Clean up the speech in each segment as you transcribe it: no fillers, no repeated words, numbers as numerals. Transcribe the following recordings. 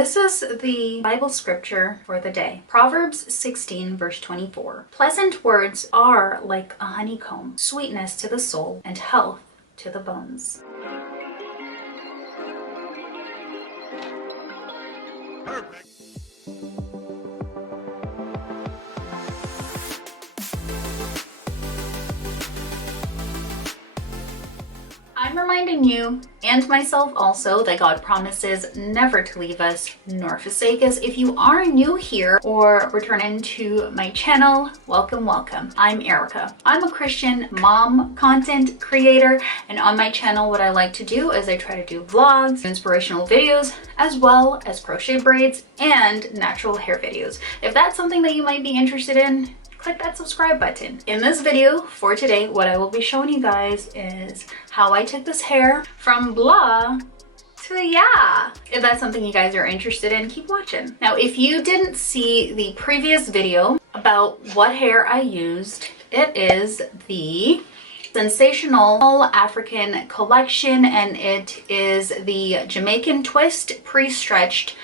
This is the Bible scripture for the day. Proverbs 16 verse 24. Pleasant words are like a honeycomb, sweetness to the soul and health to the bones. Perfect. I'm reminding you and myself also that God promises never to leave us nor forsake us. If you are new here or returning to my channel, welcome, welcome. I'm Erica. I'm a Christian mom content creator, and on my channel what I like to do is I try to do vlogs, inspirational videos, as well as crochet braids and natural hair videos. If that's something that you might be interested in, click that subscribe button. In this video for today, what I will be showing you guys is how I took this hair from blah to yeah. If that's something you guys are interested in, keep watching. Now, if you didn't see the previous video about what hair I used, it is the Sensational African collection, and it is the Jamaican Twist pre-stretched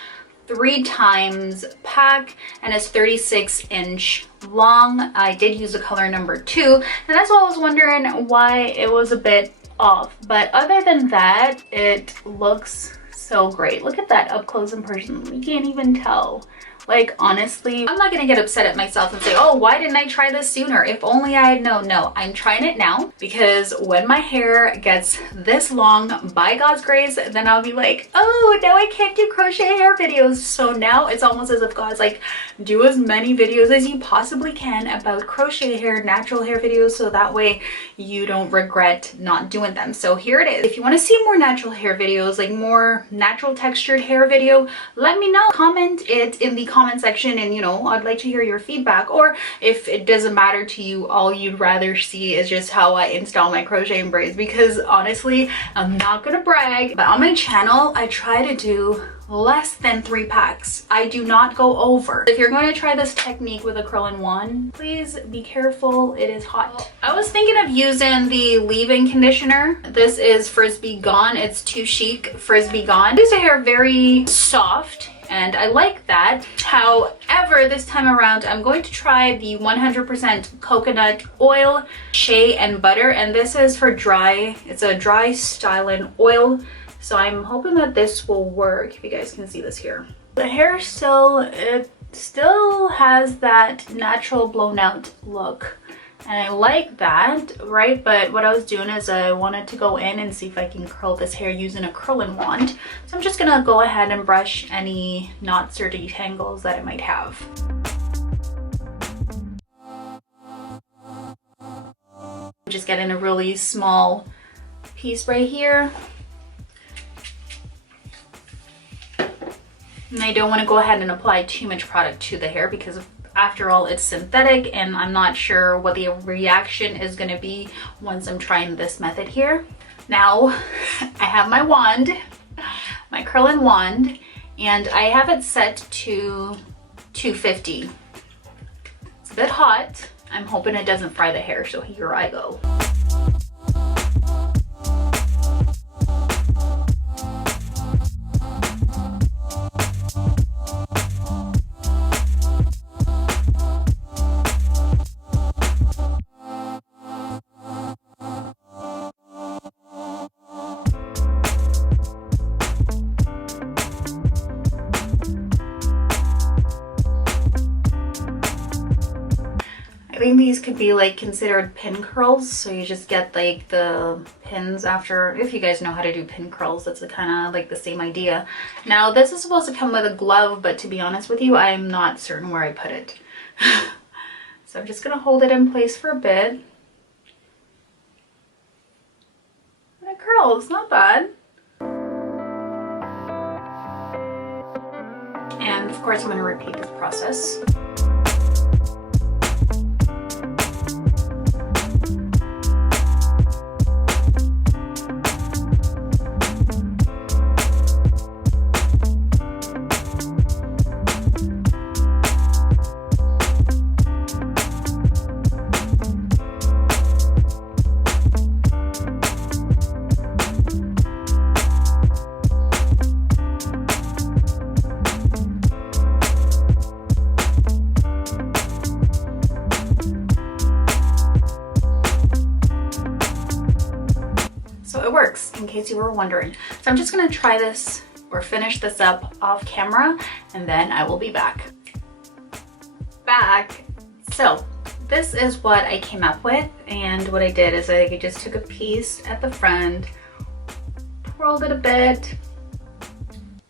3 times pack, and it's 36-inch long. I did use the color number 2, and that's why I was wondering why it was a bit off. But other than that, it looks so great. Look at that up close and personal. You can't even tell. Like, honestly, I'm not gonna get upset at myself and say, oh, why didn't I try this sooner? If only I had known. No, I'm trying it now, because when my hair gets this long, by God's grace, then I'll be like, oh, now I can't do crochet hair videos. So now it's almost as if God's like, do as many videos as you possibly can about crochet hair, natural hair videos, so that way you don't regret not doing them. So here it is. If you want to see more natural hair videos, like more natural textured hair video, let me know. Comment it in the comment section, and I'd like to hear your feedback. Or if it doesn't matter to you, all you'd rather see is just how I install my crocheting braids, because honestly, I'm not gonna brag, but on my channel I try to do less than 3 packs. I do not go over. If you're going to try this technique with a curling wand, please be careful, it is hot. I was thinking of using the leave-in conditioner. This is Frisbee Gone. It's Too Chic Frisbee Gone. These hair very soft, and I like that. However, this time around I'm going to try the 100% coconut oil, shea and butter, and this is for dry. It's a dry styling oil, so I'm hoping that this will work. If you guys can see this here, the hair still has that natural blown out look, and I like that, right? But what I was doing is I wanted to go in and see if I can curl this hair using a curling wand. So I'm just gonna go ahead and brush any knots or detangles that it might have. I'm just getting a really small piece right here. And I don't want to go ahead and apply too much product to the hair, because after all, it's synthetic, and I'm not sure what the reaction is going to be once I'm trying this method here. Now, I have my wand, my curling wand, and I have it set to 250. It's a bit hot. I'm hoping it doesn't fry the hair, so here I go. I think these could be like considered pin curls, so you just get like the pins after. If you guys know how to do pin curls, that's kind of like the same idea. Now this is supposed to come with a glove, but to be honest with you, I'm not certain where I put it. So I'm just gonna hold it in place for a bit. And it curls, not bad. And of course I'm gonna repeat this process. case you were wondering. So I'm just gonna try this or finish this up off camera, and then I will be back. So this is what I came up with, and what I did is I just took a piece at the front, rolled it a bit,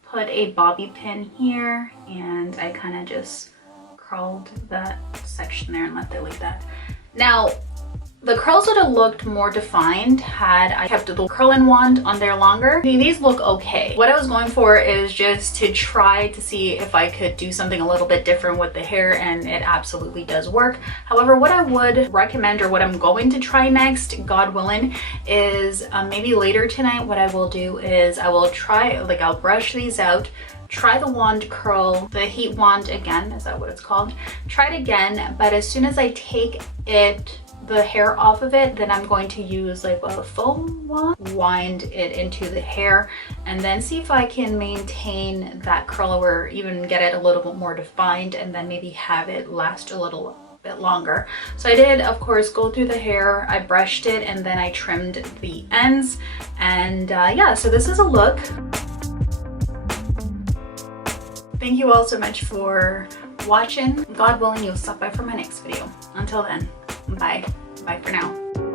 put a bobby pin here, and I kind of just curled that section there and left it like that. Now, the curls would have looked more defined had I kept the curling wand on there longer. These look okay. What I was going for is just to try to see if I could do something a little bit different with the hair, and it absolutely does work. However, what I would recommend, or what I'm going to try next, God willing, is maybe later tonight what I will do is I will try, like I'll brush these out, try the wand curl, the heat wand again, is that what it's called? Try it again, but as soon as I take the hair off of it, then I'm going to use like a foam wand, wind it into the hair, and then see if I can maintain that curl or even get it a little bit more defined, and then maybe have it last a little bit longer. So I did, of course, go through the hair, I brushed it, and then I trimmed the ends, and yeah, so this is a look. Thank you all so much for watching. God willing, you'll stop by for my next video. Until then, bye. Bye for now.